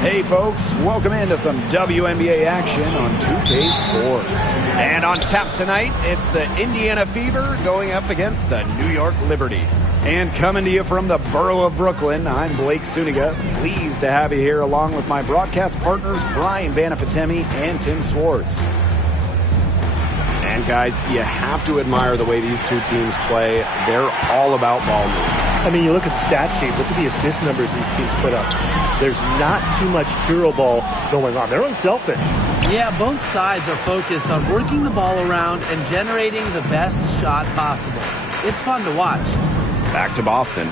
Hey folks, welcome into some WNBA action on 2K Sports. And on tap tonight, it's the Indiana Fever going up against the New York Liberty. And coming to you from the borough of Brooklyn, I'm Blake Suniga. Pleased to have you here along with my broadcast partners Brian Banafitemi and Tim Swartz. And guys, you have to admire the way these two teams play. They're all about ball movement. I mean, you look at the stat sheet, look at the assist numbers these teams put up. There's not too much hero ball going on. They're unselfish. Yeah, both sides are focused on working the ball around and generating the best shot possible. It's fun to watch. Back to Boston.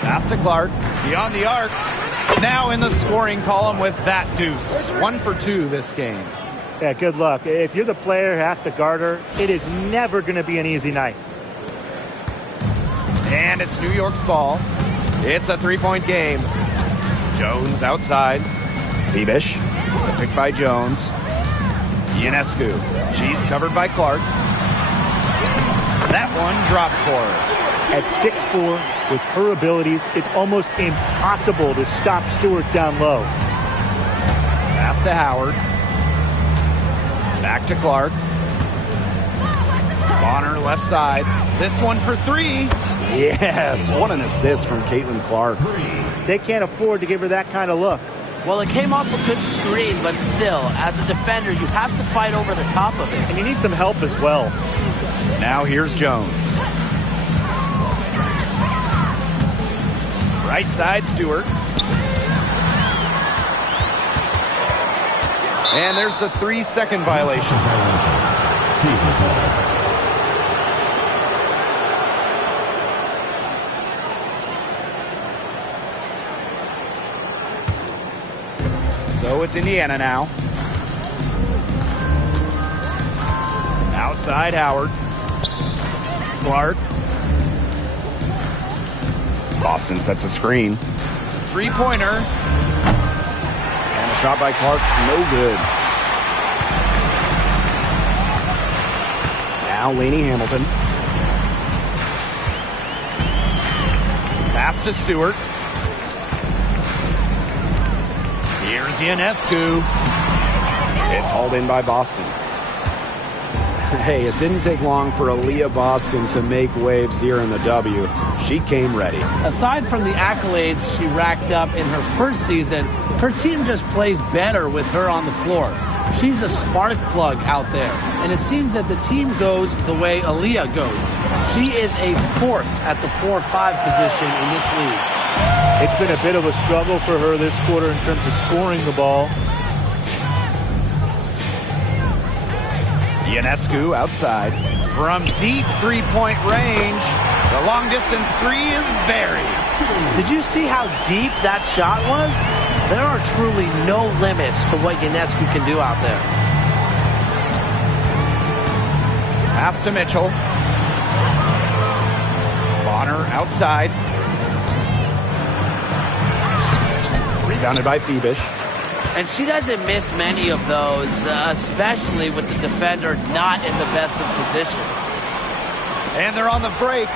Pass to Clark. Beyond the arc. Now in the scoring column with that deuce. 1 for 2 this game. Yeah, good luck. If you're the player who has to guard her, it is never going to be an easy night. And it's New York's ball. It's a three-point game. Jones outside. Phoebish. Picked by Jones. Ionescu. She's covered by Clark. That one drops for her. At 6'4", with her abilities, it's almost impossible to stop Stewart down low. Pass to Howard. Back to Clark. Bonner left side. This one for 3. Yes, what an assist from Caitlin Clark. They can't afford to give her that kind of look. Well, it came off a good screen, but still, as a defender, you have to fight over the top of it. And you need some help as well. Now here's Jones. Right side, Stewart. And there's the 3-second violation. So it's Indiana now. Outside Howard. Clark. Boston sets a screen. Three-pointer. And a shot by Clark, no good. Now Lainey Hamilton. Pass to Stewart. Here's Ionescu. It's hauled in by Boston. Hey, it didn't take long for Aaliyah Boston to make waves here in the W. She came ready. Aside from the accolades she racked up in her first season, her team just plays better with her on the floor. She's a spark plug out there, and it seems that the team goes the way Aaliyah goes. She is a force at the 4-5 position in this league. It's been a bit of a struggle for her this quarter in terms of scoring the ball. Ionescu outside. From deep three-point range, the long-distance 3 is buried. Did you see how deep that shot was? There are truly no limits to what Ionescu can do out there. Pass to Mitchell. Bonner outside. Rebounded by Phoebish. And she doesn't miss many of those, especially with the defender not in the best of positions. And they're on the break.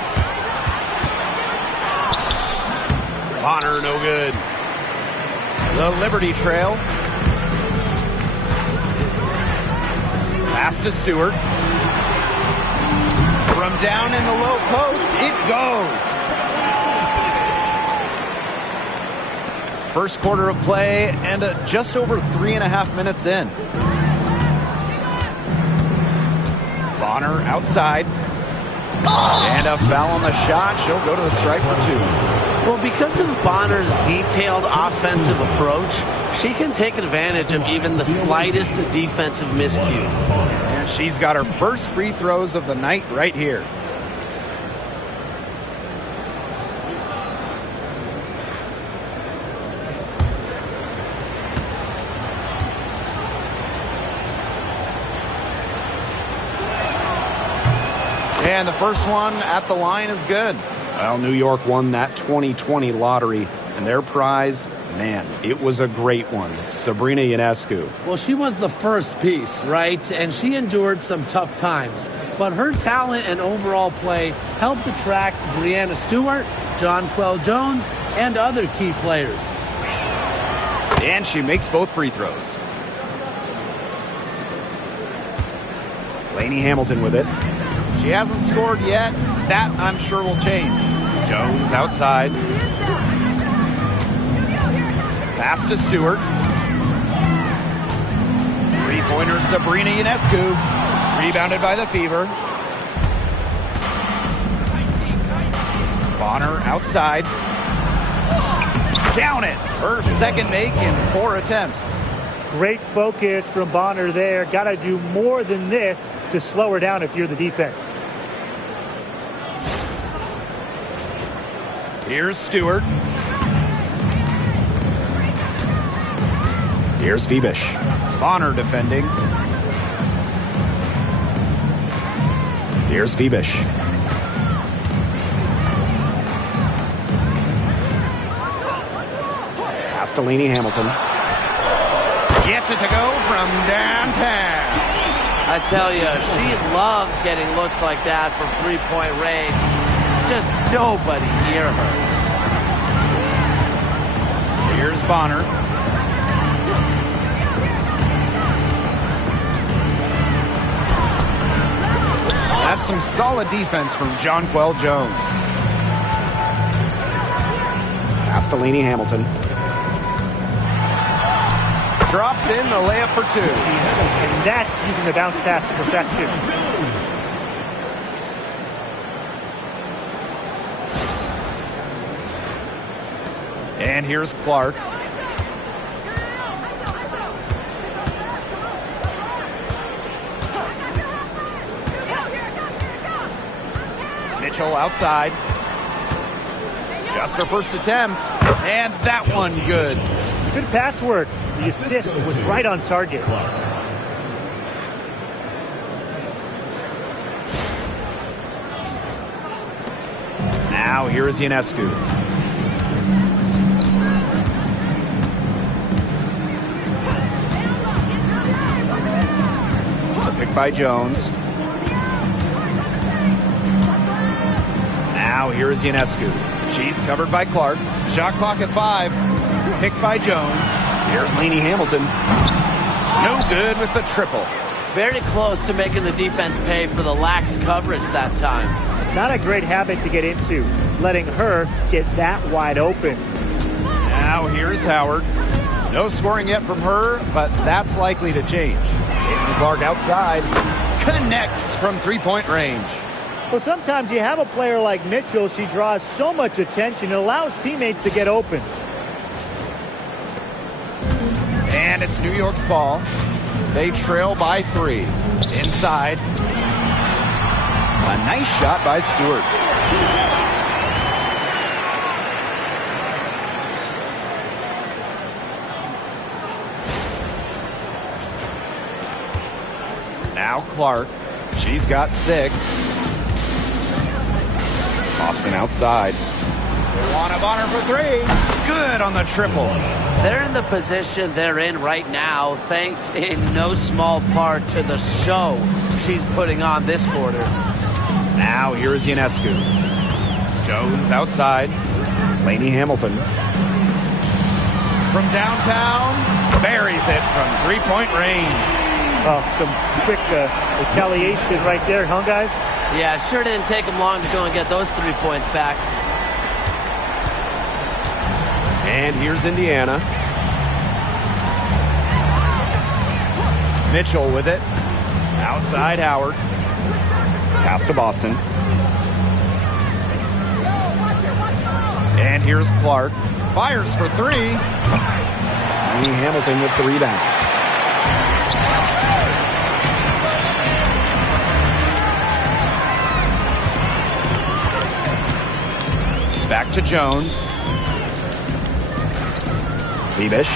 Bonner, no good. The Liberty trail. Pass to Stewart. From down in the low post, it goes. First quarter of play and just over 3.5 minutes in. Bonner outside. And a foul on the shot. She'll go to the strike for 2. Well, because of Bonner's detailed offensive approach, she can take advantage of even the slightest defensive miscue. And she's got her first free throws of the night right here. And the first one at the line is good. Well, New York won that 2020 lottery, and their prize Man, it was a great one. Sabrina Ionescu. Well, she was the first piece, right? And she endured some tough times. But her talent and overall play helped attract Breanna Stewart, Jonquel Jones, and other key players. And she makes both free throws. Lainey Hamilton with it. She hasn't scored yet. That, I'm sure, will change. Jones outside. Pass to Stewart. Three-pointer Sabrina Ionescu. Rebounded by the Fever. Bonner outside. Count it. Her second make in 4 attempts. Great focus from Bonner there. Got to do more than this to slow her down if you're the defense. Here's Stewart. Here's Febish. Bonner defending. Here's Febish. Pass to Lainey Hamilton. Gets it to go from downtown. I tell you, she loves getting looks like that from three-point range. Just nobody near her. Here's Bonner. That's some solid defense from Jonquel Jones. Pass to Lainey Hamilton. Drops in the layup for 2. And that's using the bounce pass to perfection. And here's Clark. Mitchell outside. Just her first attempt. And that one good. Good pass work. The assist was right on target. Now here is Ionescu. Picked by Jones. Now here is Ionescu. She's covered by Clark. Shot clock at 5. Picked by Jones. Here's Lainey Hamilton. No good with the triple. Very close to making the defense pay for the lax coverage that time. Not a great habit to get into, letting her get that wide open. Now here's Howard. No scoring yet from her, but that's likely to change. Caitlin Clark outside. Connects from three-point range. Well, sometimes you have a player like Mitchell. She draws so much attention. It allows teammates to get open. And it's New York's ball. They trail by 3. Inside. A nice shot by Stewart. Now Clark. She's got 6. Boston outside. Luana Bonner for 3. Good on the triple. They're in the position they're in right now, thanks in no small part to the show she's putting on this quarter. Now here is Ionescu. Jones outside. Lainey Hamilton. From downtown, buries it from three-point range. Oh, some quick retaliation right there, huh, guys? Yeah, it sure didn't take them long to go and get those 3 points back. And here's Indiana. Mitchell with it. Outside Howard. Pass to Boston. And here's Clark. Fires for 3. Lainey Hamilton with the rebound. Back to Jones. Febish.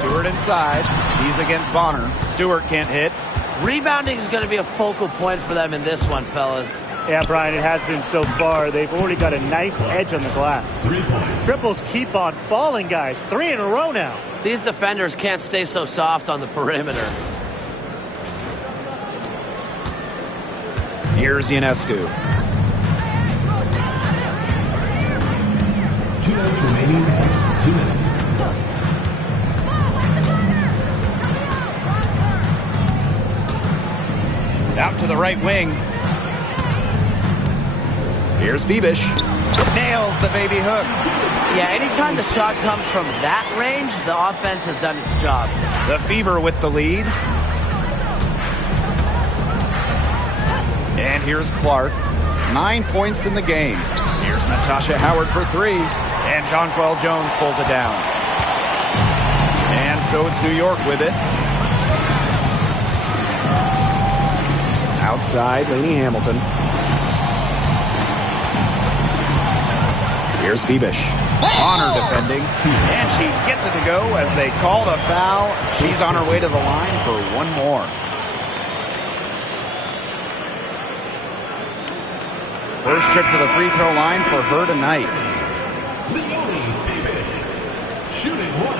Stewart inside. He's against Bonner. Stewart can't hit. Rebounding is going to be a focal point for them in this one, fellas. Yeah, Brian, it has been so far. They've already got a nice edge on the glass. 3 points. Triples keep on falling, guys. 3 in a row now. These defenders can't stay so soft on the perimeter. Here's Ionescu. 2 minutes remaining. 2 minutes. Out to the right wing. Here's Phoebish. Nails the baby hook. Yeah, anytime the shot comes from that range, the offense has done its job. The Fever with the lead. And here's Clark. 9 points in the game. Here's Natasha Howard for 3. And Jonquel Jones pulls it down. And so it's New York with it. Outside, Lainey Hamilton. Here's Phoebish. Honor defending. And she gets it to go as they call the foul. She's on her way to the line for one more. First trip to the free throw line for her tonight. Leonie Phoebish, shooting 1.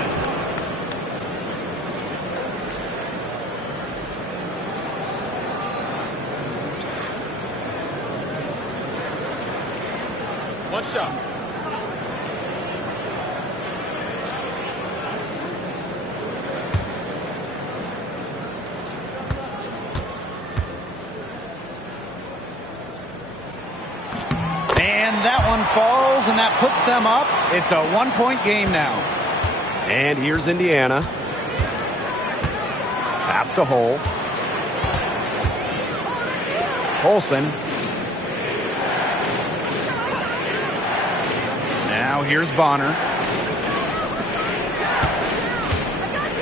What's up? And that one falls, and that puts them up. It's a 1-point game now. And here's Indiana. Pass to Hull. Olsen. Now here's Bonner.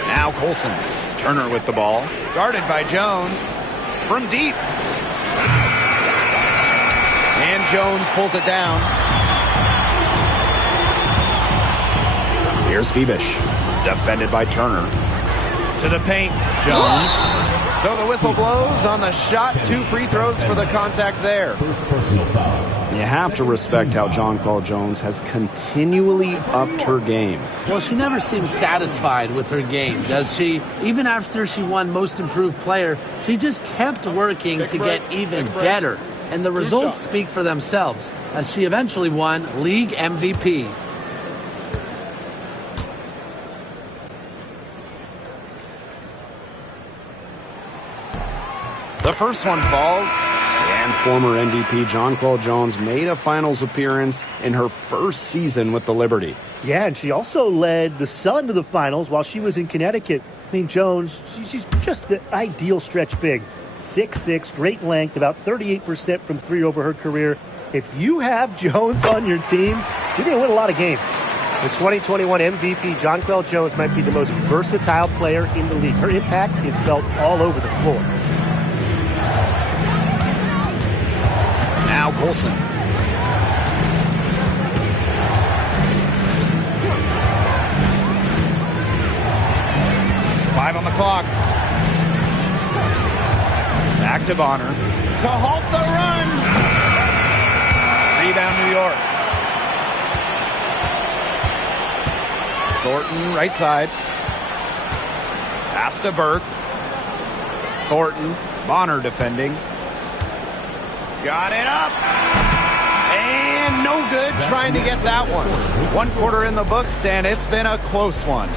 Now Colson. Turner with the ball. Guarded by Jones. From deep. And Jones pulls it down. Here's Phoebish. Defended by Turner. To the paint. Jones. So the whistle blows on the shot. 2 free throws for the contact there. First personal foul. You have to respect how Jonquel Jones has continually upped her game. Well, she never seems satisfied with her game, does she? Even after she won Most Improved Player, she just kept working to get even better. And the results speak for themselves, as she eventually won League MVP. The first one falls. And former MVP Jonquel Jones made a finals appearance in her first season with the Liberty. Yeah, and she also led the Sun to the finals while she was in Connecticut. I mean, Jones, she's just the ideal stretch big. 6'6", great length, about 38% from 3 over her career. If you have Jones on your team, you're going to win a lot of games. The 2021 MVP, Jonquel Jones, might be the most versatile player in the league. Her impact is felt all over the floor. Now Colson. Five on the clock. Back to Bonner. To halt the run. Rebound New York. Thornton right side. Pass to Burke. Thornton. Bonner defending. Got it up. And no good trying to get that one. 1 quarter in the books, and it's been a close one.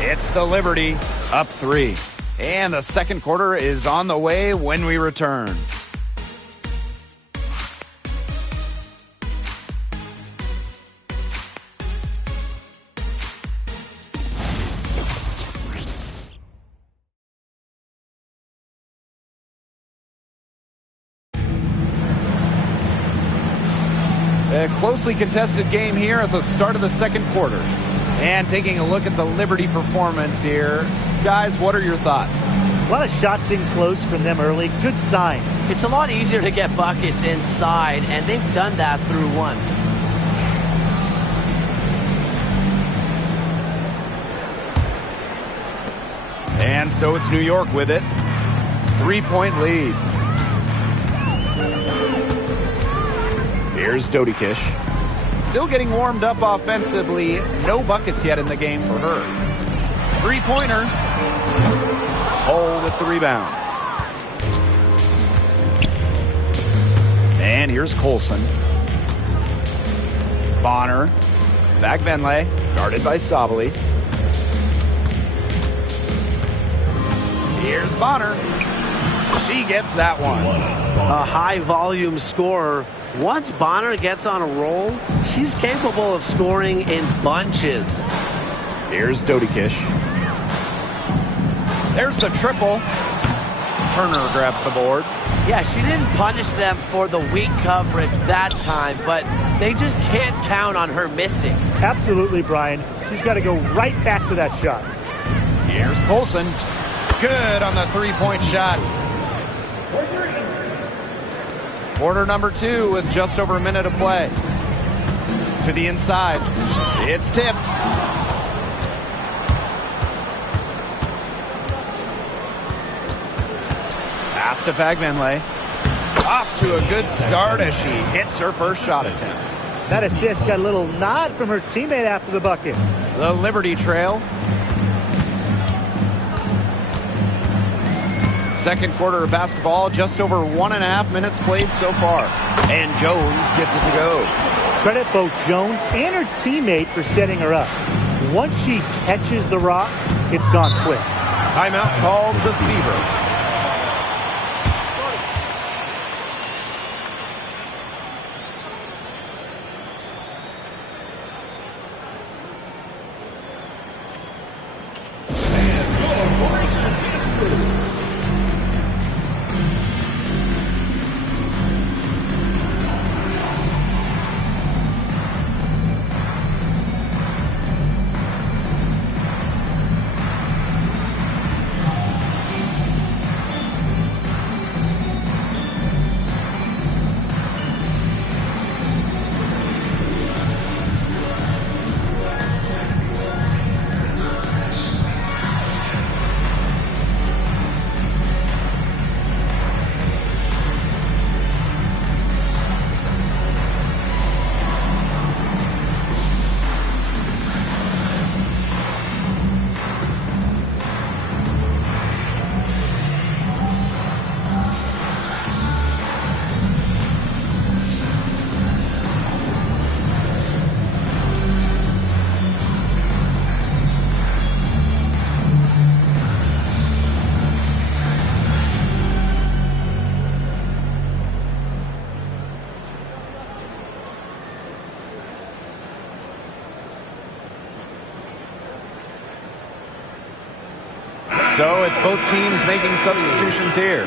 It's the Liberty up 3. And the second quarter is on the way when we return. A closely contested game here at the start of the second quarter. And taking a look at the Liberty performance here. Guys, what are your thoughts? A lot of shots in close from them early. Good sign. It's a lot easier to get buckets inside, and they've done that through 1. And so it's New York with it. 3-point lead. Here's Dodikish. Still getting warmed up offensively. No buckets yet in the game for her. Three-pointer. Hole with the rebound. And here's Colson. Bonner. Back Venlay. Guarded by Sabali. Here's Bonner. She gets that one. A high-volume scorer. Once Bonner gets on a roll, she's capable of scoring in bunches. Here's Dodikish. There's the triple. Turner grabs the board. Yeah, she didn't punish them for the weak coverage that time, but they just can't count on her missing. Absolutely, Brian. She's got to go right back to that shot. Here's Colson. Good on the three-point shot. Quarter number 2 with just over a minute of play. To the inside. It's tipped. Pass to Fagvenley. Off to a good start as she hits her first shot attempt. That assist got a little nod from her teammate after the bucket. The Liberty trail. Second quarter of basketball, just over 1.5 minutes played so far. And Jones gets it to go. Credit both Jones and her teammate for setting her up. Once she catches the rock, it's gone quick. Timeout called the Fever. So it's both teams making substitutions here.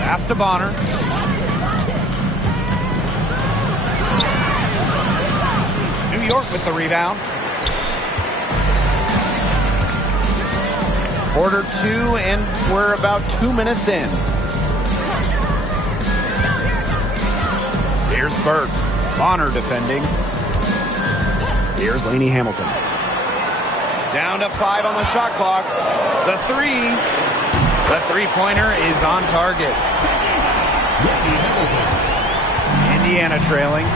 Pass to Bonner. New York with the rebound. Quarter 2, and we're about 2 minutes in. Here's Burke. Bonner defending. Here's Lainey Hamilton. Down to 5 on the shot clock. The three-pointer is on target. Indiana trailing.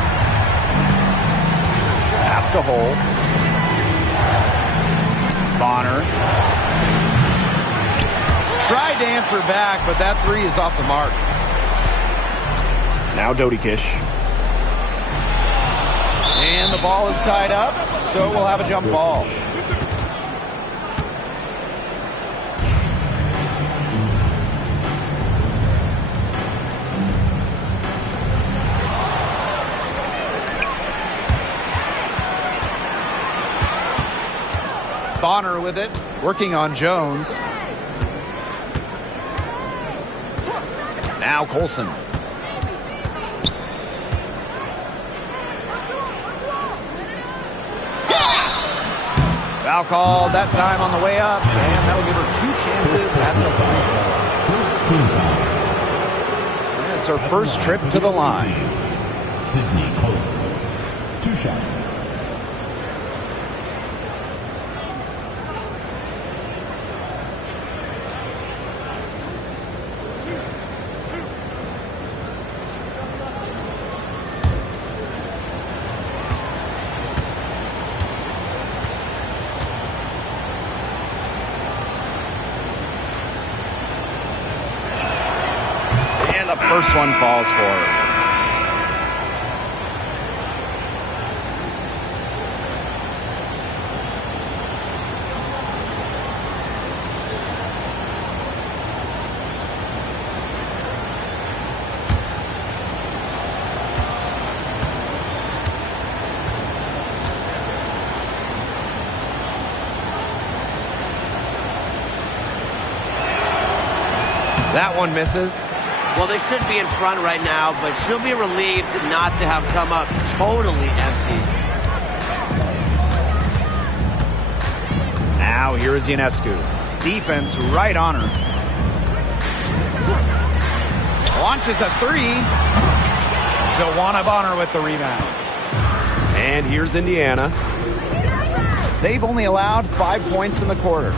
Pass to Hole. Bonner. Tried to answer back, but that three is off the mark. Now Dodikish. And the ball is tied up, so we'll have a jump ball. Bonner with it, working on Jones. Now Colson. Foul called that time on the way up, and that'll give her 2 chances at the line. It's her first trip to the line. Sydney Colson. 2 shots. And the first one falls for her. That one misses. Well, they should be in front right now, but she'll be relieved not to have come up totally empty. Now here is Ionescu. Defense right on her. Launches a three. DeWanna Bonner with the rebound. And here's Indiana. They've only allowed 5 points in the quarter.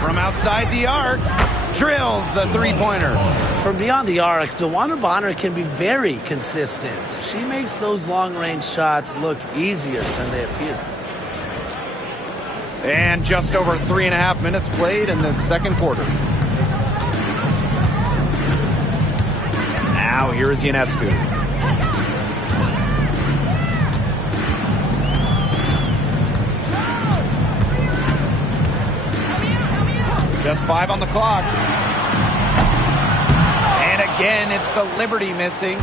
From outside the arc, drills the three-pointer. From beyond the arc, DeWanna Bonner can be very consistent. She makes those long-range shots look easier than they appear. And just over 3.5 minutes played in this second quarter. Now here is Ionescu. Just 5 on the clock. And again, it's the Liberty missing.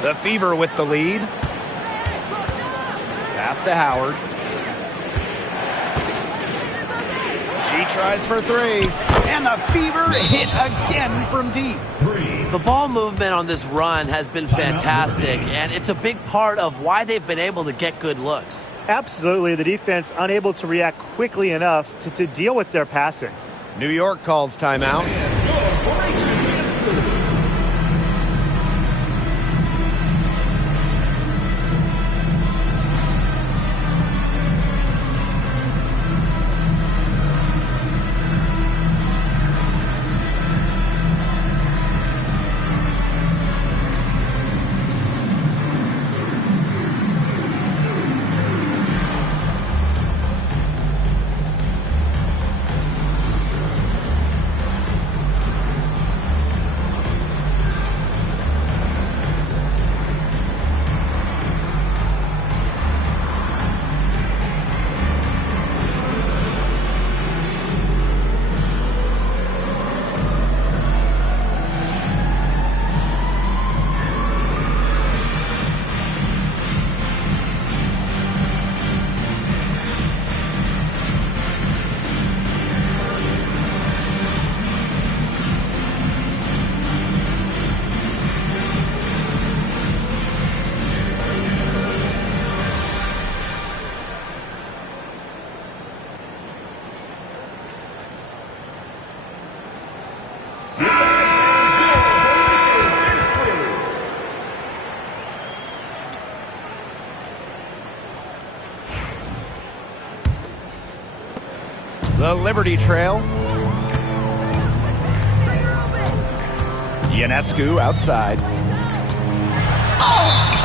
The Fever with the lead. Pass to Howard. She tries for 3. And the Fever hit again from deep. 3. The ball movement on this run has been fantastic, and it's a big part of why they've been able to get good looks. Absolutely. The defense unable to react quickly enough to deal with their passing. New York calls timeout. The Liberty trail. Ionescu outside.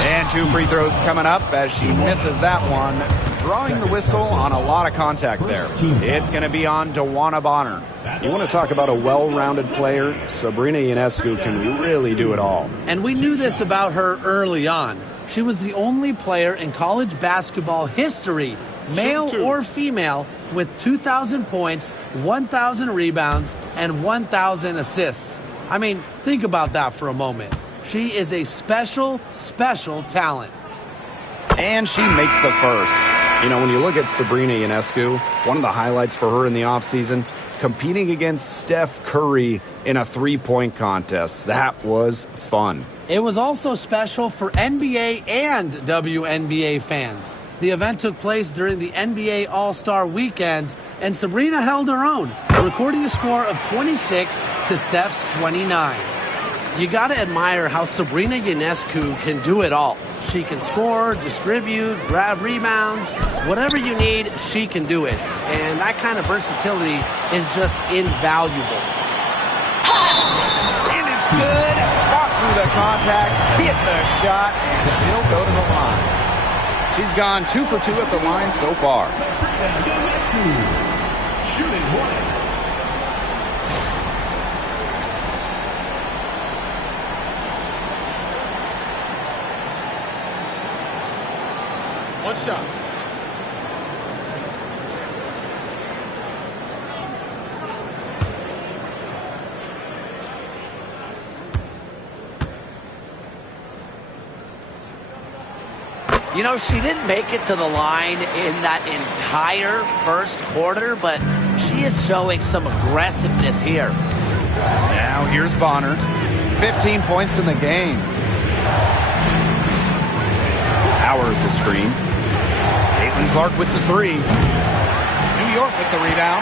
And 2 free throws coming up as she misses that one. Drawing the whistle on a lot of contact there. It's going to be on DeWanna Bonner. You want to talk about a well-rounded player? Sabrina Ionescu can really do it all. And we knew this about her early on. She was the only player in college basketball history, male or female, with 2,000 points, 1,000 rebounds, and 1,000 assists. I mean, think about that for a moment. She is a special, special talent. And she makes the first. You know, when you look at Sabrina Ionescu, one of the highlights for her in the offseason, competing against Steph Curry in a three-point contest. That was fun. It was also special for NBA and WNBA fans. The event took place during the NBA All-Star Weekend, and Sabrina held her own, recording a score of 26 to Steph's 29. You got to admire how Sabrina Ionescu can do it all. She can score, distribute, grab rebounds. Whatever you need, she can do it. And that kind of versatility is just invaluable. And it's good. Fought through the contact, hit the shot, and still go to the line. She's gone 2 for 2 at the line so far. Shooting Hornet. One shot. You know, she didn't make it to the line in that entire first quarter, but she is showing some aggressiveness here. Now here's Bonner. 15 points in the game. Howard the screen. Caitlin Clark with the 3. New York with the rebound.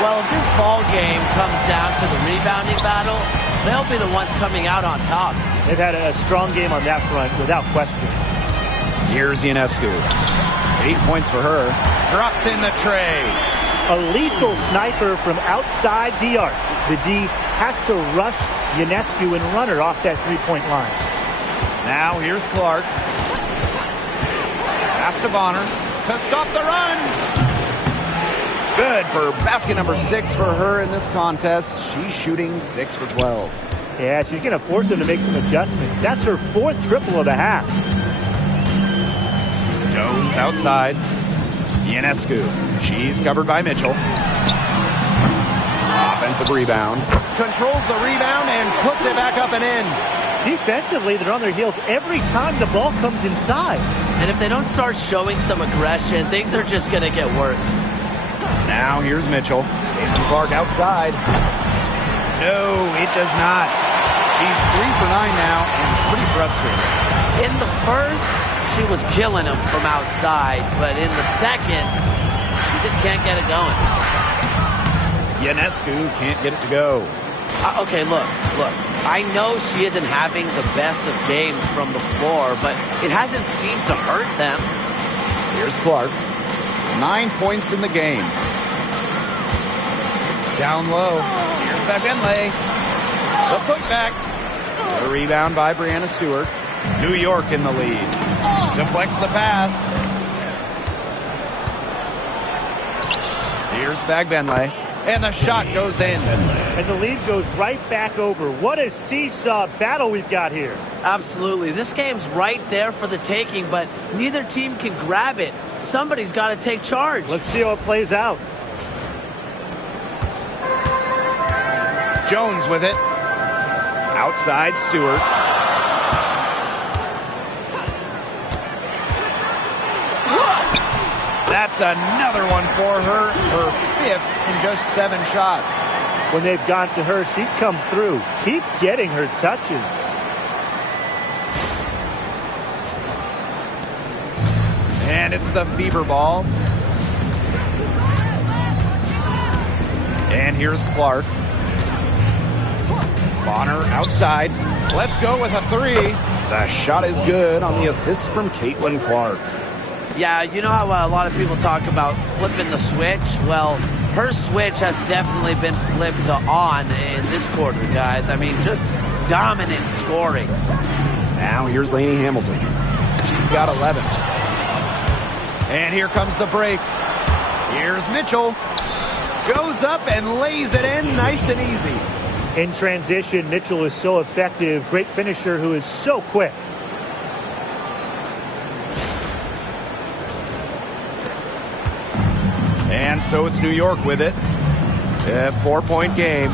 Well, if this ball game comes down to the rebounding battle, they'll be the ones coming out on top. They've had a strong game on that front, without question. Here's Ionescu. 8 points for her. Drops in the tray. A lethal sniper from outside the arc. The D has to rush Ionescu and run her off that three-point line. Now here's Clark. Pass to Bonner to stop the run. Good for basket number 6 for her in this contest. She's shooting 6 for 12. Yeah, she's going to force them to make some adjustments. That's her 4th triple of the half. Jones outside. Ionescu. She's covered by Mitchell. Offensive rebound. Controls the rebound and puts it back up and in. Defensively, they're on their heels every time the ball comes inside. And if they don't start showing some aggression, things are just going to get worse. Now here's Mitchell. Caitlin Clark outside. No, it does not. She's 3 for 9 now and pretty frustrated. In the first, she was killing them from outside, but in the second, she just can't get it going. Ionescu can't get it to go. Okay, look. I know she isn't having the best of games from the floor, but it hasn't seemed to hurt them. Here's Clark. 9 points in the game. Down low. Here's Benley. The putback. The rebound by Brianna Stewart. New York in the lead. Deflects the pass. Here's Benley. And the shot goes in. And the lead goes right back over. What a seesaw battle we've got here. Absolutely. This game's right there for the taking, but neither team can grab it. Somebody's got to take charge. Let's see how it plays out. Jones with it. Outside Stewart. That's another one for her. Her 5th in just 7 shots. When they've gone to her, she's come through. Keep getting her touches. And it's the Fever ball. And here's Clark. Bonner outside. Let's go with a 3. The shot is good on the assist from Caitlin Clark. Yeah, you know how a lot of people talk about flipping the switch? Well, her switch has definitely been flipped to on in this quarter, guys. I mean, just dominant scoring. Now here's Lainey Hamilton. She's got 11. And here comes the break. Here's Mitchell. Goes up and lays it in nice and easy. In transition, Mitchell is so effective. Great finisher who is so quick. And so it's New York with it. A 4-point game.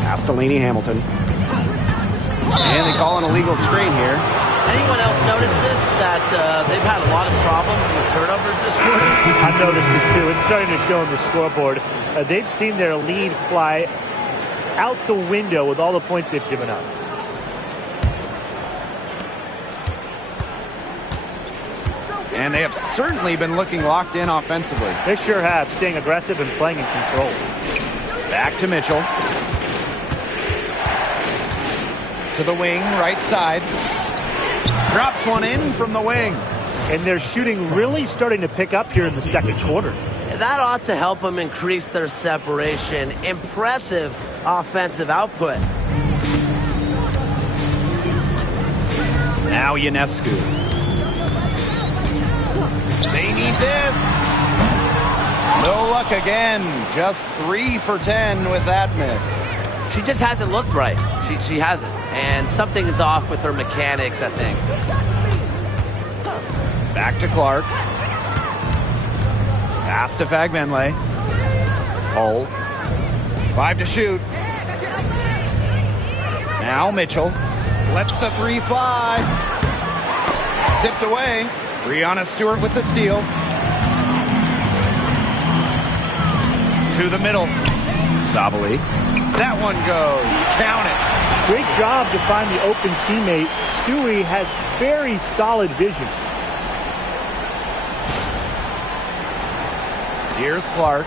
Pass to Lainey Hamilton. And they call an illegal screen here. Anyone else notice this? That they've had a lot of problems with turnovers this quarter? I've noticed it too. It's starting to show on the scoreboard. They've seen their lead fly out the window with all the points they've given up. And they have certainly been looking locked in offensively. They sure have, staying aggressive and playing in control. Back to Mitchell. To the wing, right side. Drops one in from the wing. And their shooting really starting to pick up here in the second quarter. That ought to help them increase their separation. Impressive offensive output. Now Ionescu. They need this. No luck again. Just 3 for 10 with that miss. She just hasn't looked right. She hasn't. And something is off with her mechanics, I think. Back to Clark. Pass to Fagbenle. Hull. 5 to shoot. Now Mitchell. Lets the 3 fly. Tipped away. Breanna Stewart with the steal. To the middle. Sabali. That one goes. Count it. Great job to find the open teammate. Stewie has very solid vision. Here's Clark.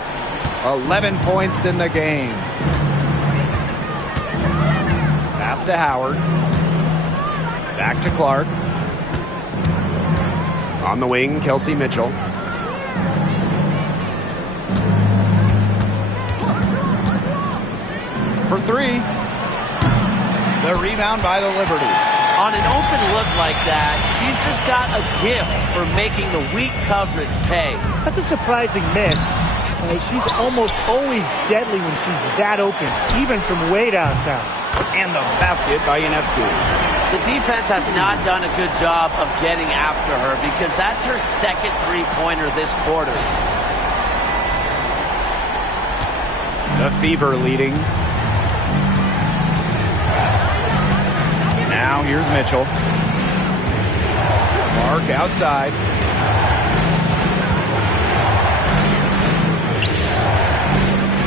11 points in the game. Pass to Howard. Back to Clark. On the wing, Kelsey Mitchell. For 3. The rebound by the Liberty. On an open look like that, she's just got a gift for making the weak coverage pay. That's a surprising miss. She's almost always deadly when she's that open, even from way downtown. And the basket by Ionescu. The defense has not done a good job of getting after her because that's her second three-pointer this quarter. The Fever leading. Now here's Mitchell. Mark outside.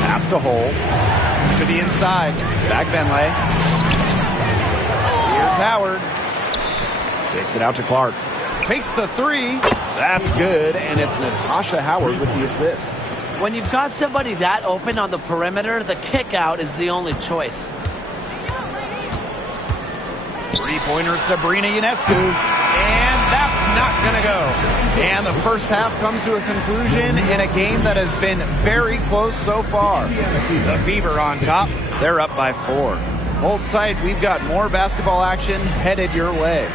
Pass to Hull. To the inside. Back Benley. Here's Howard. Takes it out to Clark. Takes the 3. That's good, and it's Natasha Howard with the assist. When you've got somebody that open on the perimeter, the kick out is the only choice. Three-pointer Sabrina Ionescu, and that's not going to go. And the first half comes to a conclusion in a game that has been very close so far. The Fever on top. They're up by 4. Hold tight. We've got more basketball action headed your way.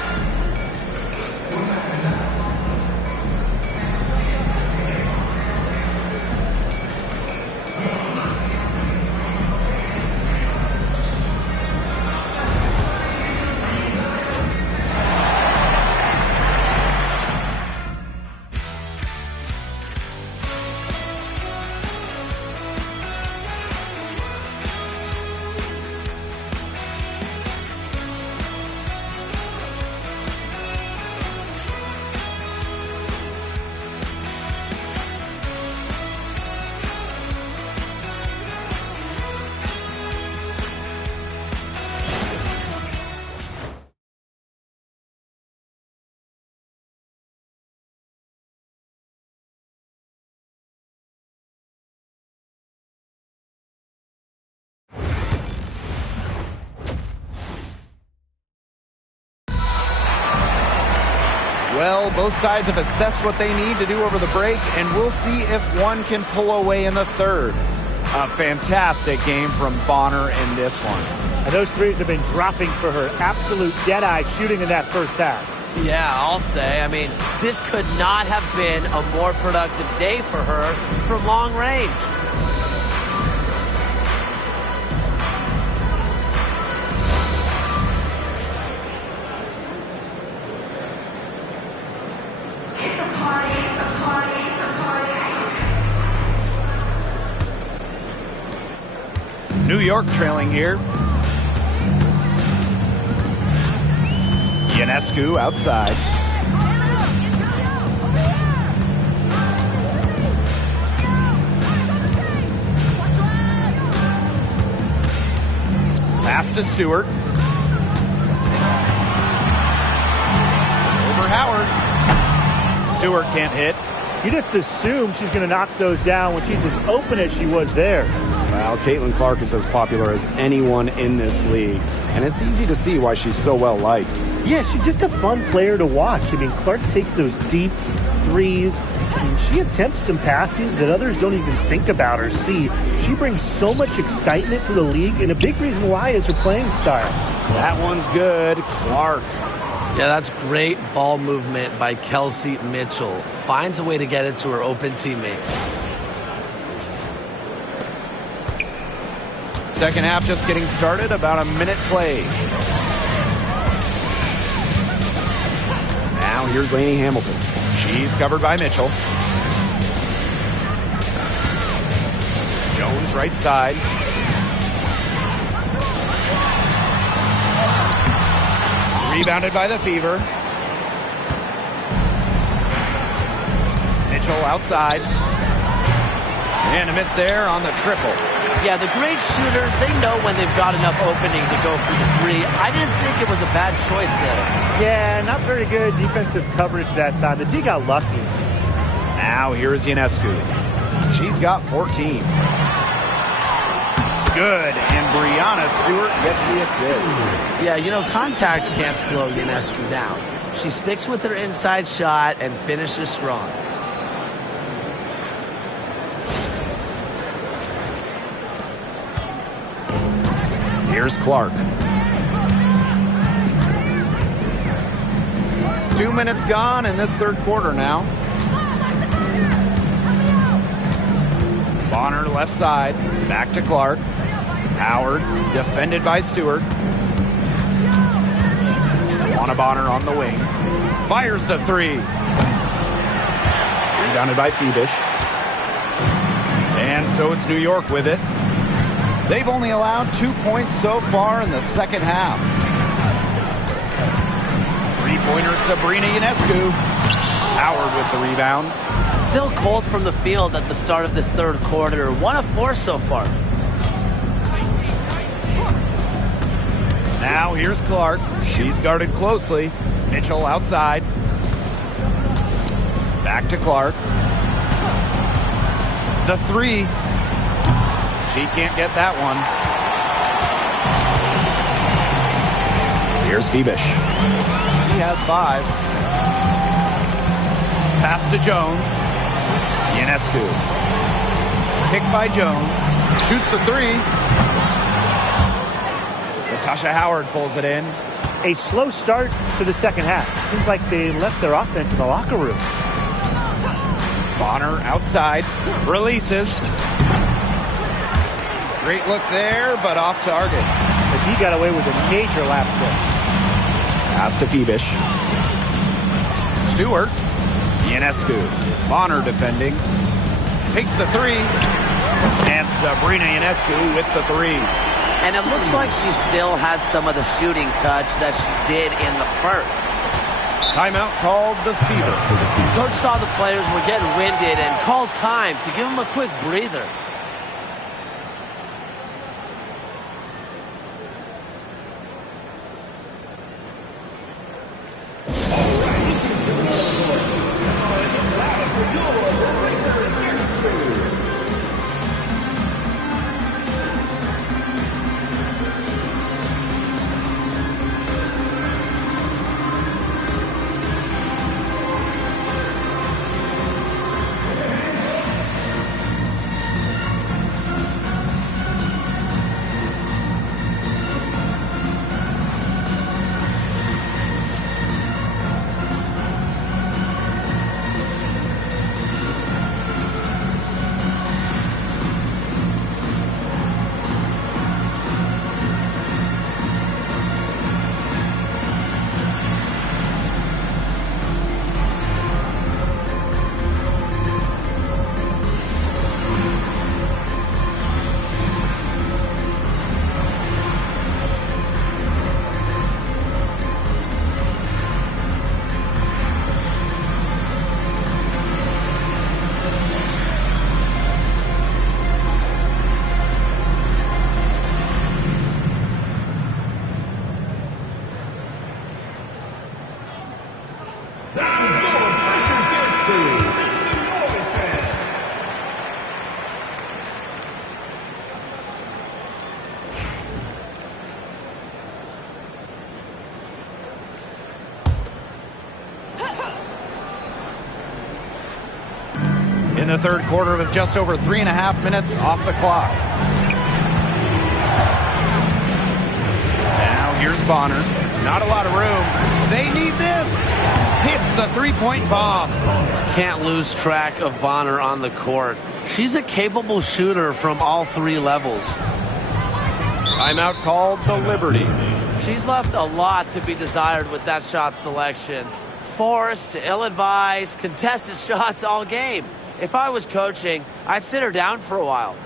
Well, both sides have assessed what they need to do over the break, and we'll see if one can pull away in the third. A fantastic game from Bonner in this one. And those threes have been dropping for her. Absolute dead-eye shooting in that first half. Yeah, I'll say. I mean, this could not have been a more productive day for her from long range. New York trailing here. Ionescu outside. Pass to Stewart. Over Howard. Stewart can't hit. You just assume she's going to knock those down when she's as open as she was there. Well, Caitlin Clark is as popular as anyone in this league, and it's easy to see why she's so well liked. Yeah, she's just a fun player to watch. I mean, Clark takes those deep threes. I mean, she attempts some passes that others don't even think about or see. She brings so much excitement to the league, and a big reason why is her playing style. That one's good. Clark. Yeah, that's great ball movement by Kelsey Mitchell. Finds a way to get it to her open teammate. Second half just getting started, about a minute played. Now here's Lainey Hamilton. She's covered by Mitchell. Jones right side. Rebounded by the Fever. Mitchell outside. And a miss there on the triple. Yeah, the great shooters, they know when they've got enough opening to go for the three. I didn't think it was a bad choice there. Yeah, not very good defensive coverage that time. The D got lucky. Now here's Ionescu. She's got 14. Good, and Brianna Stewart gets the assist. Yeah, you know, contact can't slow Ionescu down. She sticks with her inside shot and finishes strong. Here's Clark. 2 minutes gone in this third quarter now. Bonner left side. Back to Clark. Howard defended by Stewart. Juana Bonner on the wing. Fires the three. Rebounded by Phoebish. And so it's New York with it. They've only allowed 2 points so far in the second half. Three-pointer Sabrina Ionescu. Howard with the rebound. Still cold from the field at the start of this third quarter. 1 of 4 so far. Now here's Clark. She's guarded closely. Mitchell outside. Back to Clark. The three. She can't get that one. Here's Phoebish. He has 5. Pass to Jones. Ionescu. Kicked by Jones. Shoots the three. Natasha Howard pulls it in. A slow start to the second half. Seems like they left their offense in the locker room. Bonner outside. Releases. Great look there, but off target. The D got away with a major lapse there. Pass to Phoebish. Stewart. Ionescu. Bonner defending. Takes the three. And Sabrina Ionescu with the three. And it looks like she still has some of the shooting touch that she did in the first. Timeout called the Fever. Coach saw the players were getting winded and called time to give them a quick breather. in the third quarter with just over 3.5 minutes off the clock. Now here's Bonner. Not a lot of room. They need this. Hits the three-point bomb. Can't lose track of Bonner on the court. She's a capable shooter from all three levels. Timeout called to Liberty. She's left a lot to be desired with that shot selection. Forced, ill-advised, contested shots all game. If I was coaching, I'd sit her down for a while.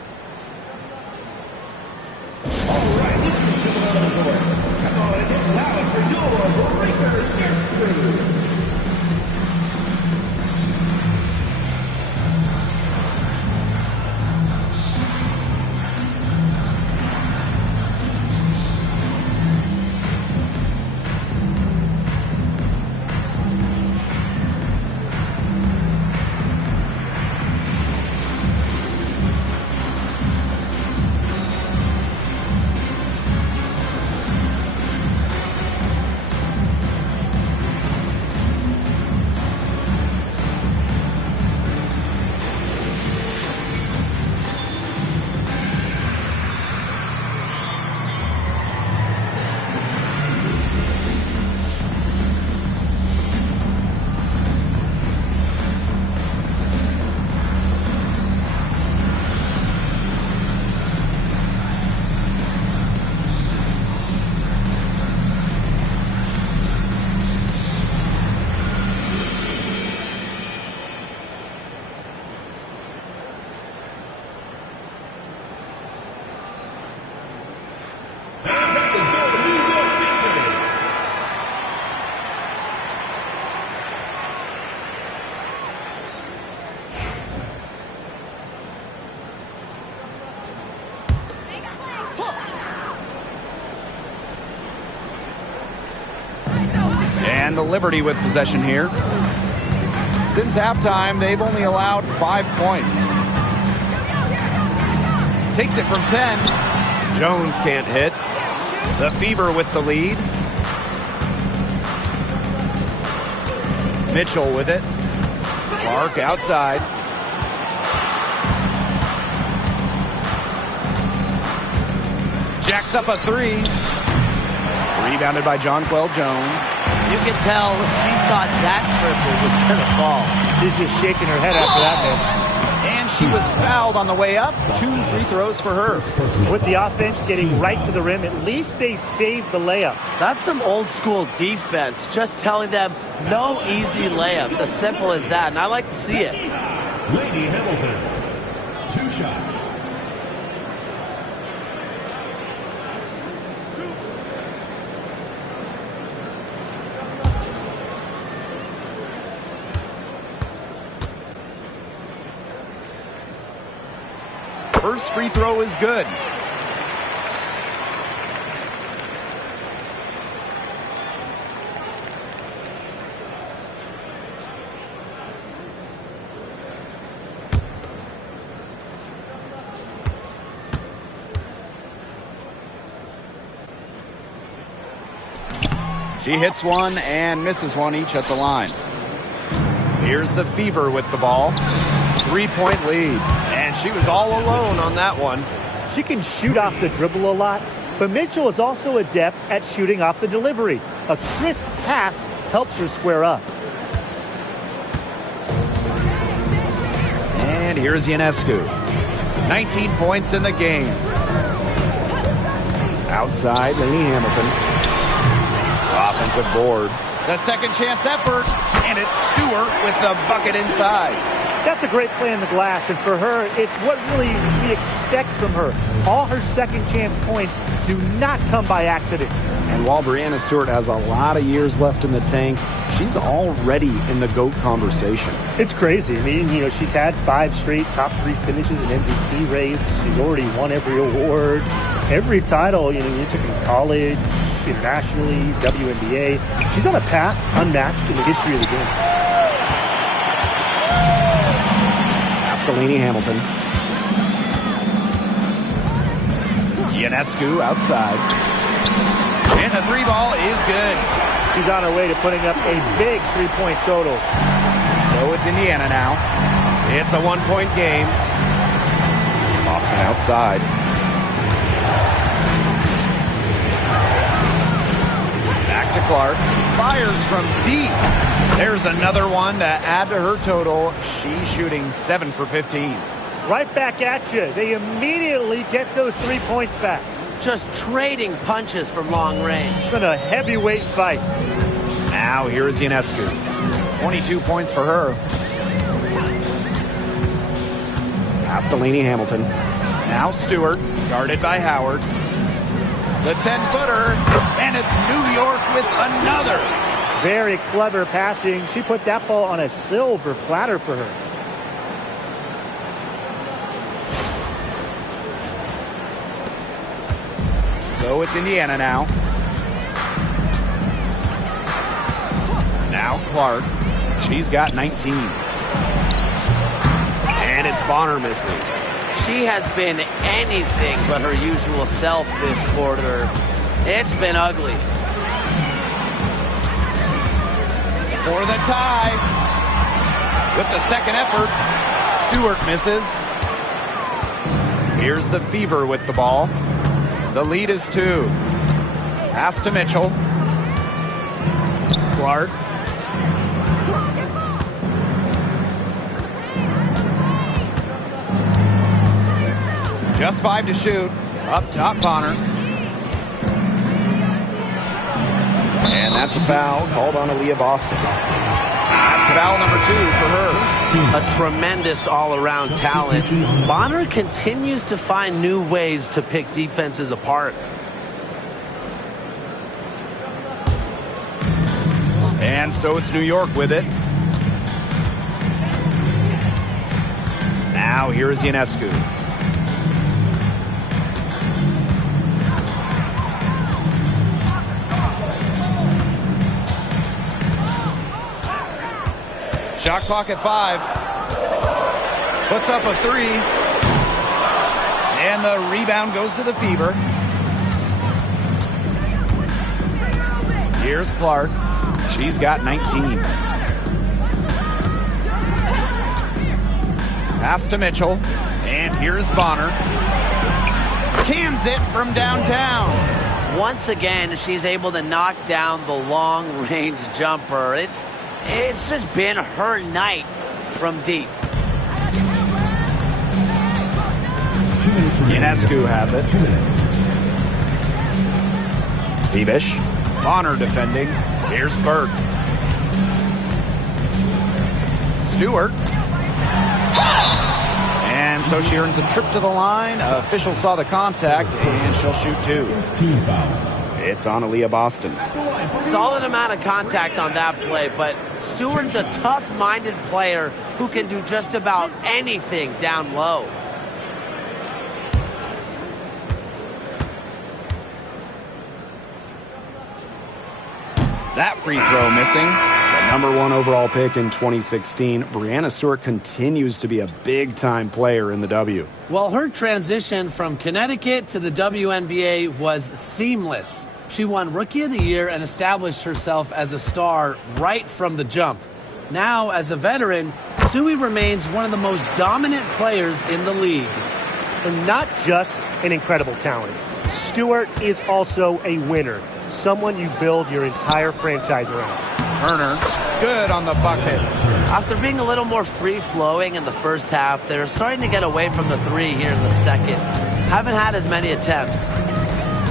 And the Liberty with possession here. Since halftime, they've only allowed 5 points. Takes it from 10. Jones can't hit. The Fever with the lead. Mitchell with it. Clark outside. Jacks up a three. Rebounded by Jonquel Jones. You can tell she thought that triple was going to fall. She's just shaking her head after that miss. And she was fouled on the way up. 2 free throws for her. With the offense getting right to the rim, at least they saved the layup. That's some old school defense, just telling them no easy layups, as simple as that, and I like to see it. Lady Hamilton, 2 shots. First free throw is good. She hits one and misses one each at the line. Here's the Fever with the ball. 3-point lead. And she was all alone on that one. She can shoot off the dribble a lot, but Mitchell is also adept at shooting off the delivery. A crisp pass helps her square up. And here's Ionescu. 19 points in the game. Outside, Lainey Hamilton. Offensive board. The second chance effort, and it's Stewart with the bucket inside. That's a great play in the glass, and for her, it's what really we expect from her. All her second chance points do not come by accident. And while Breanna Stewart has a lot of years left in the tank, she's already in the GOAT conversation. It's crazy. I mean, you know, she's had 5 straight top 3 finishes in MVP race. She's already won every award, every title, you know, you took in college, internationally, WNBA. She's on a path unmatched in the history of the game. Lainey Hamilton. Ionescu outside. And the 3 ball is good. She's on her way to putting up a big 3-point total. So it's Indiana now. It's a one-point game. Boston outside. Back to Clark. Fires from deep. There's another one to add to her total. She's shooting 7 for 15. Right back at you. They immediately get those 3 points back. Just trading punches from long range. It's been a heavyweight fight. Now here's Ionescu. 22 points for her. Pass to Lainey Hamilton. Now Stewart, guarded by Howard. The 10-footer, and it's New York with another. Very clever passing. She put that ball on a silver platter for her. So it's Indiana now. Now Clark. She's got 19. And it's Bonner missing. She has been anything but her usual self this quarter. It's been ugly. For the tie. With the second effort, Stewart misses. Here's the Fever with the ball. The lead is 2. Pass to Mitchell. Clark. Just 5 to shoot. Up top, Bonner. And that's a foul called on Aaliyah Boston. That's foul number 2 for her. A tremendous all-around talent. Bonner continues to find new ways to pick defenses apart. And so it's New York with it. Now here's Ionescu. Shot clock at 5. Puts up a 3. And the rebound goes to the Fever. Here's Clark. She's got 19. Pass to Mitchell. And here's Bonner. Cans it from downtown. Once again, she's able to knock down the long-range jumper. It's just been her night from deep. Ionescu has it. 2 minutes. Bebish. Bonner defending. Here's Burke. Stewart. And so she earns a trip to the line. Official saw the contact, and she'll shoot 2. Team foul. It's on Aaliyah Boston. Solid amount of contact on that play, but Stewart's a tough-minded player who can do just about anything down low. That free throw missing. The number 1 overall pick in 2016, Breanna Stewart continues to be a big-time player in the W. Well, her transition from Connecticut to the WNBA was seamless. She won Rookie of the Year and established herself as a star right from the jump. Now, as a veteran, Stewie remains one of the most dominant players in the league. And not just an incredible talent. Stewart is also a winner. Someone you build your entire franchise around. Turner, good on the bucket. After being a little more free-flowing in the first half, they're starting to get away from the 3 here in the second. Haven't had as many attempts.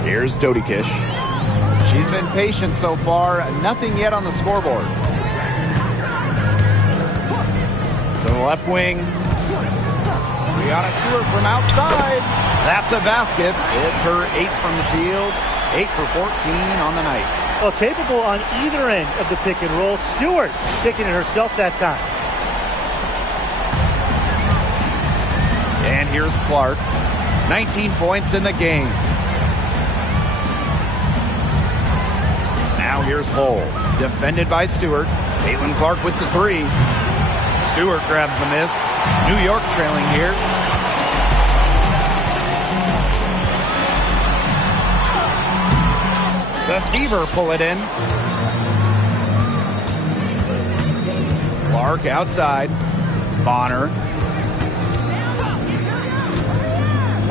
Here's Dodikish. She's been patient so far. Nothing yet on the scoreboard. To the left wing. Breanna Stewart from outside. That's a basket. It's her 8th from the field. 8 for 14 on the night. Well, capable on either end of the pick and roll. Stewart taking it herself that time. And here's Clark. 19 points in the game. Now here's Hull. Defended by Stewart. Caitlin Clark with the 3. Stewart grabs the miss. New York trailing here. The Fever pull it in. Clark outside. Bonner.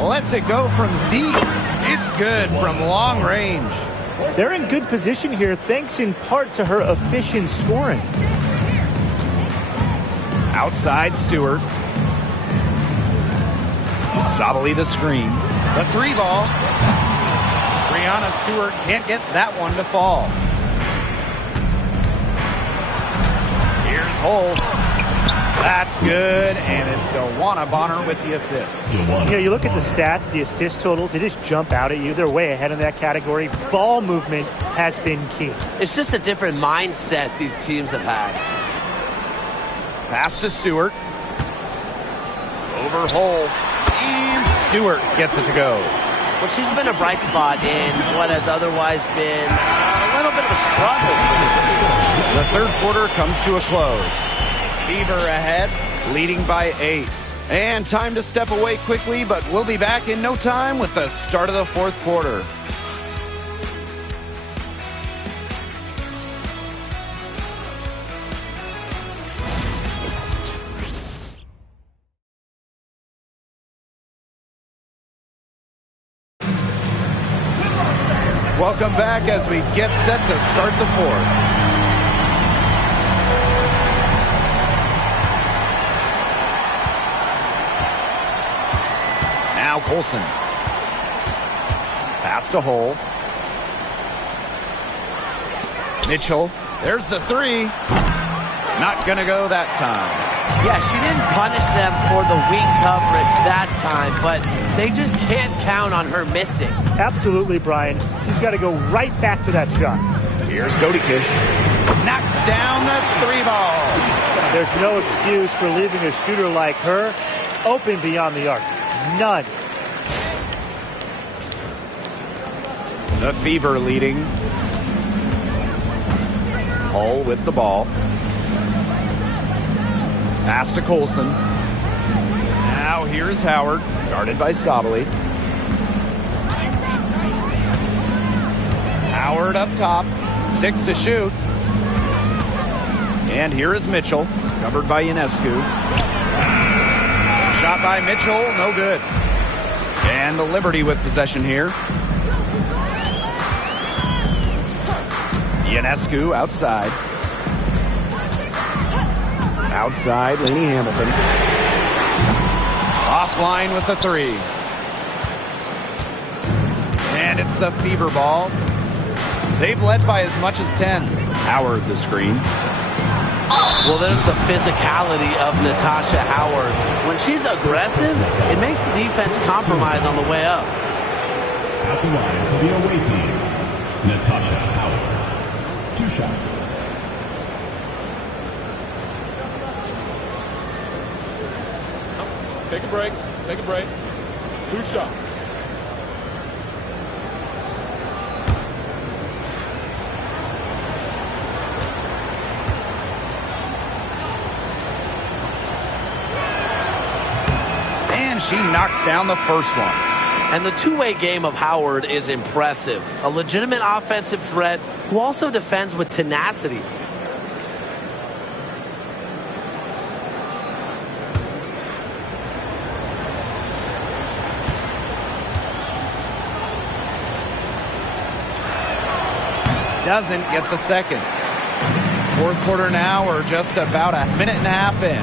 lets it go from deep. It's good from long range. They're in good position here, thanks in part to her efficient scoring. Outside Stewart. Sabali the screen. The 3-ball. Brianna Stewart can't get that one to fall. Here's Hull. That's good, and it's DeWanna Bonner with the assist. You look at the stats, the assist totals, they just jump out at you. They're way ahead in that category. Ball movement has been key. It's just a different mindset these teams have had. Pass to Stewart. Over Hull. And Stewart gets it to go. Well, she's been a bright spot in what has otherwise been a little bit of a struggle for this team. The third quarter comes to a close. Fever ahead, leading by 8. And time to step away quickly, but we'll be back in no time with the start of the fourth quarter. Welcome back as we get set to start the fourth. Now Colson. Pass to Hull. Mitchell. There's the 3. Not going to go that time. Yeah, she didn't punish them for the weak coverage that time, but they just can't count on her missing. Absolutely, Brian. She's got to go right back to that shot. Here's Dodikish. Knocks down the 3-ball. There's no excuse for leaving a shooter like her open beyond the arc. None. The Fever leading. Hull with the ball. Pass to Colson. Now here's Howard, guarded by Sabali. Howard up top, 6 to shoot. And here is Mitchell, covered by Ionescu. Shot by Mitchell, no good. And the Liberty with possession here. Ionescu outside. Outside, Lainey Hamilton. Offline with the 3. And it's the Fever ball. They've led by as much as 10. Howard the screen. Well, there's the physicality of Natasha Howard. When she's aggressive, it makes the defense compromise on the way up. At the line for the away team, Natasha Howard. 2 shots. Take a break. Take a break. 2 shots. And she knocks down the first one. And the two-way game of Howard is impressive. A legitimate offensive threat who also defends with tenacity. Doesn't get the second. Fourth quarter now, we're just about a minute and a half in.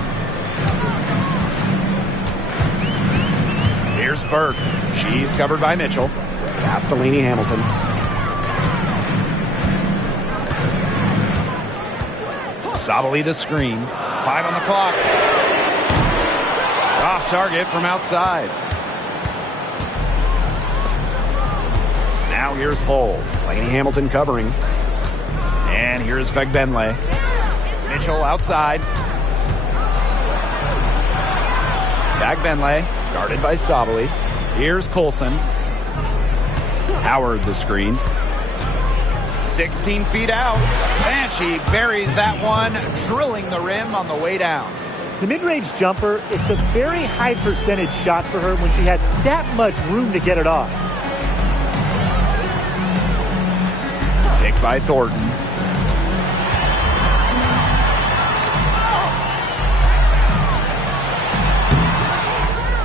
Here's Burke. She's covered by Mitchell. Pass to Lainey Hamilton. Sabali the screen. 5 on the clock. Off target from outside. Now here's Hull. Lainey Hamilton covering. And here's Fegbenle. Mitchell outside. Fegbenle, guarded by Sabali. Here's Colson. Howard the screen. 16 feet out. And she buries that one, drilling the rim on the way down. The mid-range jumper, it's a very high percentage shot for her when she has that much room to get it off. Picked by Thornton.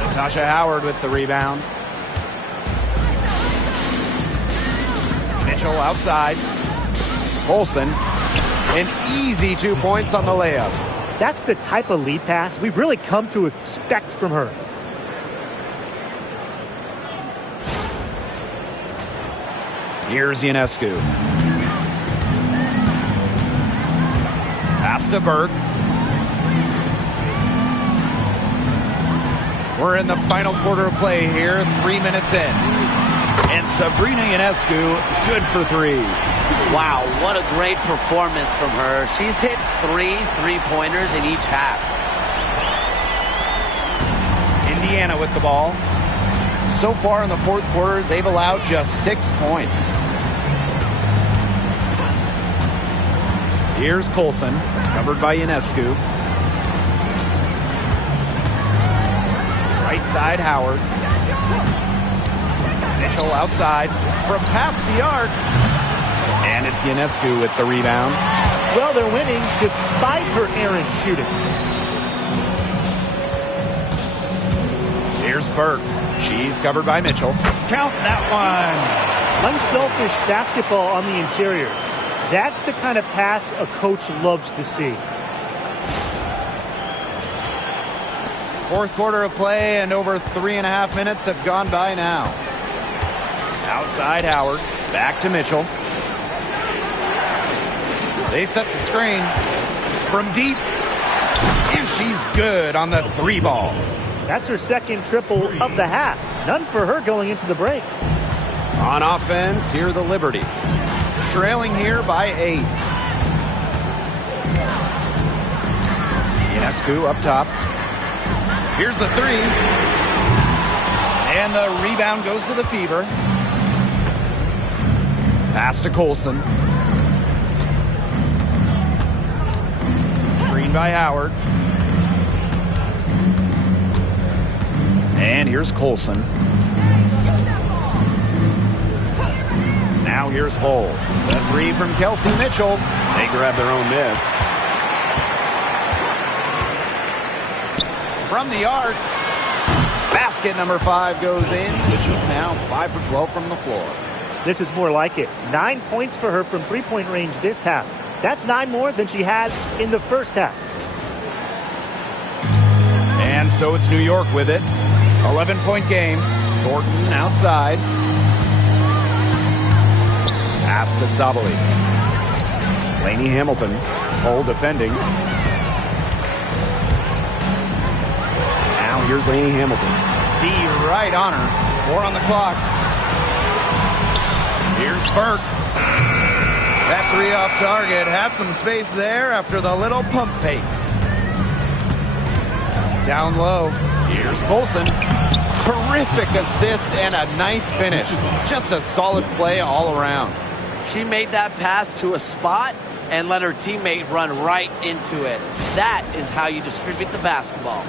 Natasha Howard with the rebound. Mitchell outside. Olsen, an easy 2 points on the layup. That's the type of lead pass we've really come to expect from her. Here's Ionescu. Pass to Burke. We're in the final quarter of play here, 3 minutes in. And Sabrina Ionescu, good for three. Wow, what a great performance from her. She's hit 3 3-pointers in each half. Indiana with the ball. So far in the fourth quarter, they've allowed just 6 points. Here's Colson, covered by Ionescu. Right side, Howard. Mitchell outside from past the arc. And it's Ionescu with the rebound. Well, they're winning despite her errant shooting. Here's Burke. She's covered by Mitchell. Count that one. Unselfish basketball on the interior. That's the kind of pass a coach loves to see. Fourth quarter of play and over 3.5 minutes have gone by now. Outside Howard. Back to Mitchell. They set the screen from deep. And she's good on the 3 ball. That's her second triple of the half. None for her going into the break. On offense, here the Liberty. Trailing here by 8. Ionescu up top. Here's the 3. And the rebound goes to the Fever. Pass to Colson. Screen by Howard. And here's Colson. Now here's Hull. The 3 from Kelsey Mitchell. They grab their own miss. From the arc. Basket number 5 goes in. She's now 5 for 12 from the floor. This is more like it. 9 points for her from three-point range this half. That's 9 more than she had in the first half. And so it's New York with it. 11-point game. Thornton outside. Pass to Sabali. Lainey Hamilton. Hull defending. Now here's Lainey Hamilton. The right on her. 4 on the clock. Here's Burke. That 3 off target. Had some space there after the little pump fake. Down low. Here's Colson. Terrific assist and a nice finish. Just a solid play all around. She made that pass to a spot and let her teammate run right into it. That is how you distribute the basketball.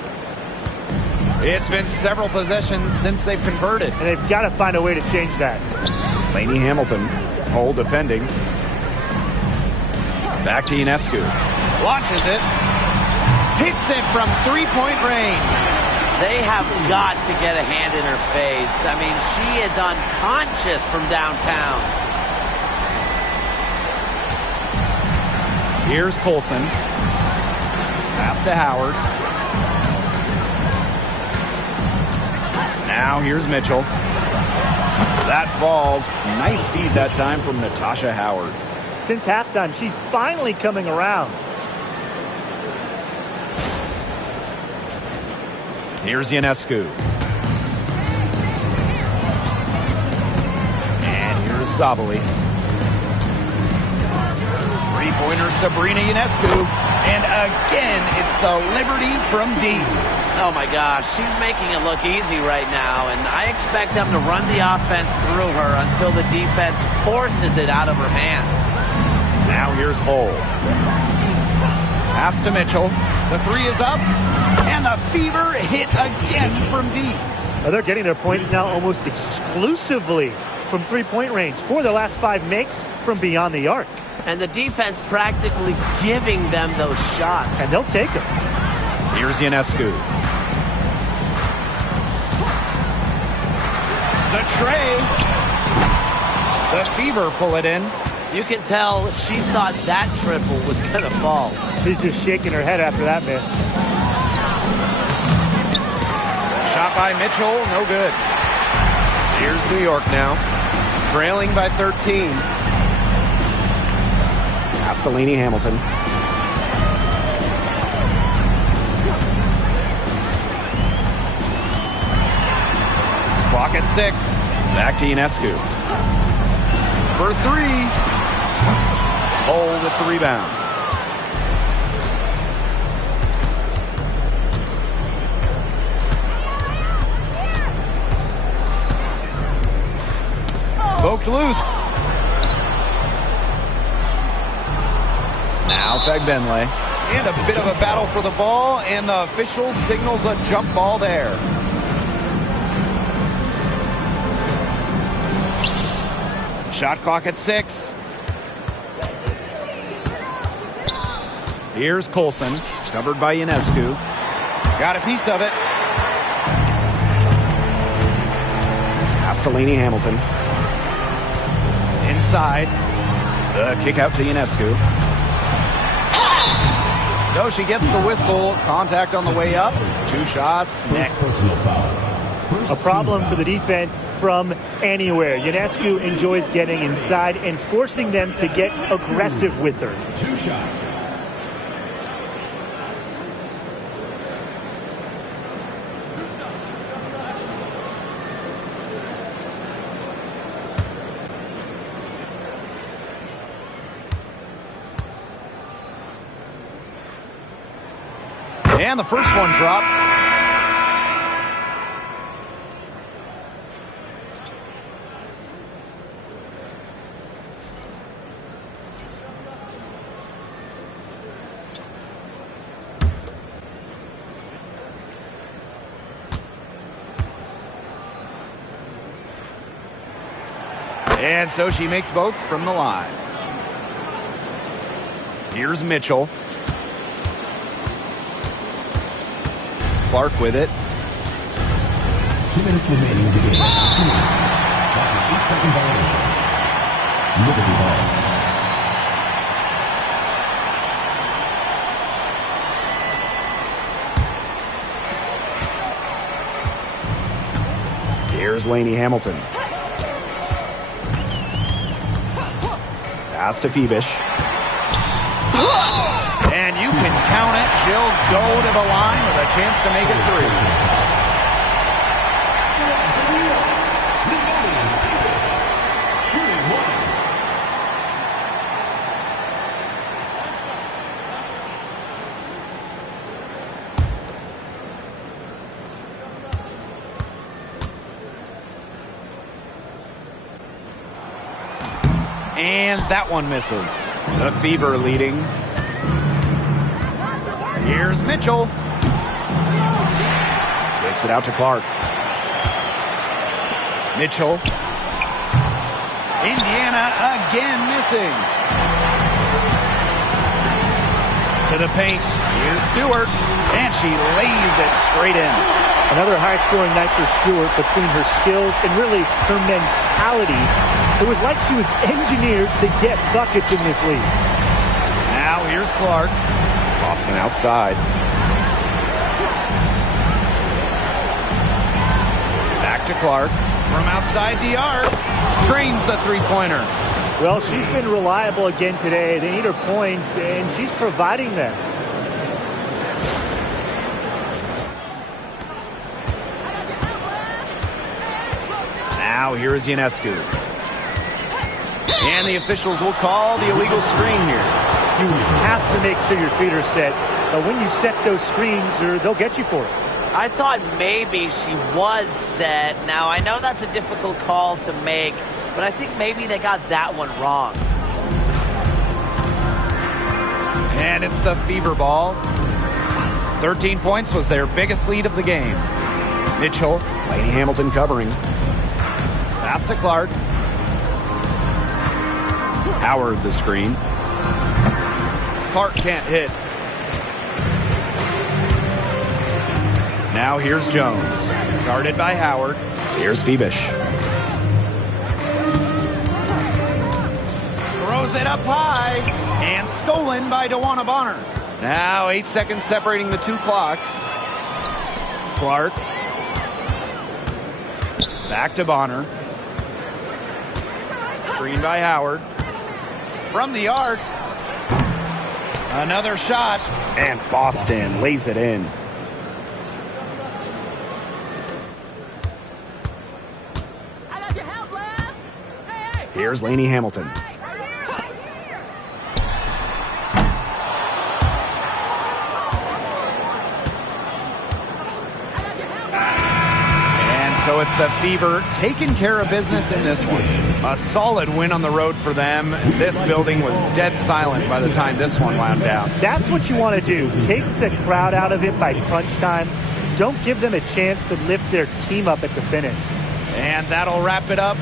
It's been several possessions since they've converted. And they've got to find a way to change that. Lainey Hamilton, Hull defending. Back to Ionescu. Launches it. Hits it from 3-point range. They have got to get a hand in her face. I mean, she is unconscious from downtown. Here's Colson. Pass to Howard. Now here's Mitchell. That falls. Nice feed that time from Natasha Howard. Since halftime, she's finally coming around. Here's Ionescu. And here's Sabali. 3-pointer Sabrina Ionescu. And again, it's the Liberty from deep. Oh my gosh, she's making it look easy right now, and I expect them to run the offense through her until the defense forces it out of her hands. Now here's Hull. Pass to Mitchell. The 3 is up, and the Fever hit again from deep. Well, they're getting their points now almost exclusively from three-point range. 4 of their last 5 makes from beyond the arc. And the defense practically giving them those shots. And they'll take them. Here's Ionescu. The tray. The Fever pull it in. You can tell she thought that triple was going to fall. She's just shaking her head after that miss. Shot by Mitchell, no good. Here's New York now, trailing by 13. Castellini Hamilton. Clock at 6. Back to Ionescu. For 3. Hole with the rebound. Poked loose. Now Fagbenle. And a bit of a battle for the ball, and the official signals a jump ball there. Shot clock at 6. Here's Colson, covered by Ionescu. Got a piece of it. Castellini Hamilton. Inside. The kick out to Ionescu. So she gets the whistle. Contact on the way up. 2 shots next. A problem for the defense from anywhere. Ionescu enjoys getting inside and forcing them to get aggressive with her. 2 shots. And the first one drops. And so she makes both from the line. Here's Mitchell. Clark with it. 2 minutes remaining in the game. 2 minutes. That's an 8-second violation. Liberty ball. Here's Laney Hamilton. Pass to Phoebish. And you can count it. She'll go to the line with a chance to make it 3. And that one misses. The Fever leading. Here's Mitchell. Takes it out to Clark. Mitchell. Indiana again missing. To the paint. Here's Stewart. And she lays it straight in. Another high-scoring night for Stewart. Between her skills and really her mentality, it was like she was engineered to get buckets in this league. Now here's Clark. Boston outside. Back to Clark. From outside the arc. Drains the three-pointer. Well, she's been reliable again today. They need her points, and she's providing them. Now here is Ionescu. And the officials will call the illegal screen here. You have to make sure your feet are set. But when you set those screens, they'll get you for it. I thought maybe she was set. Now, I know that's a difficult call to make, but I think maybe they got that one wrong. And it's the Fever ball. 13 points was their biggest lead of the game. Mitchell, Laney Hamilton covering. Pass to Clark. Howard the screen. Clark can't hit. Now here's Jones. Guarded by Howard. Here's Phoebish. throws it up high and stolen by DeWanna Bonner. Now 8 seconds separating the two clocks. Clark. Back to Bonner. Screen by Howard. From the arc. Another shot. And Boston lays it in. Here's Lainey Hamilton. And so it's the Fever taking care of business in this one. A solid win on the road for them. This building was dead silent by the time this one wound down. That's what you want to do. Take the crowd out of it by crunch time. Don't give them a chance to lift their team up at the finish. And that'll wrap it up